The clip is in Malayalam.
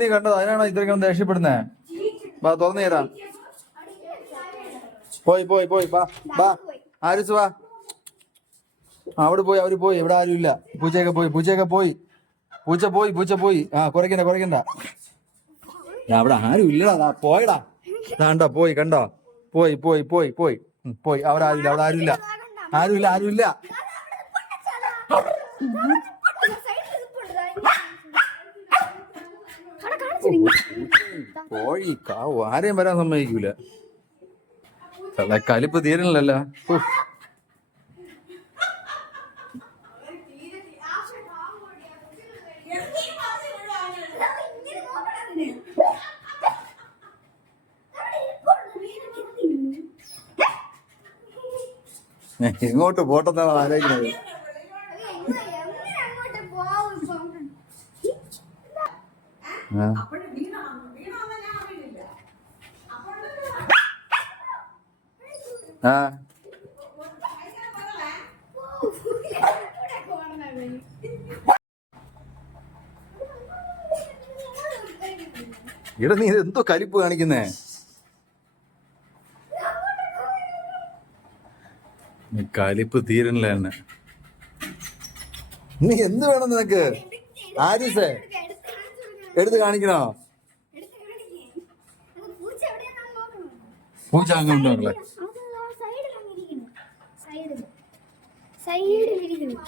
നീ കണ്ടത് അതിനാണോ ഇത്രയ്ക്കും ദേഷ്യപ്പെടുന്നേ? വാ തുറന്നു തരാം. പോയി പോയി പോയി ബാ ബാ ആരിസ് വാ. അവിടെ പോയി അവര് പോയി. ഇവിടെ ആരും ഇല്ല. പൂച്ചയൊക്കെ പോയി. പൂച്ച പോയി. കുറയ്ക്കണ്ട. അവിടെ ആരും ഇല്ലടാ. പോയടാ. കണ്ടോ പോയി. കണ്ടോ പോയി. അവിടെ ആരുമില്ല. കോഴി കാവ് ആരെയും വരാൻ സമ്മതിക്കൂല. കലിപ്പ് തീരണില്ലല്ലോ. ഇങ്ങോട്ട് പോട്ടെന്നാണ് ആലോചിക്കുന്നത്. ഇവിടെ നീ എന്തോ കലിപ്പ് കാണിക്കുന്നേ? കലിപ്പ് തീരണില്ല തന്നെ. നീ എന്ത് വേണം നിനക്ക്? ആരിസേ എടുത്ത് കാണിക്കണോ? പൂച്ച അങ്ങോട്ട് സൈഡിലിരിക്കുന്നു.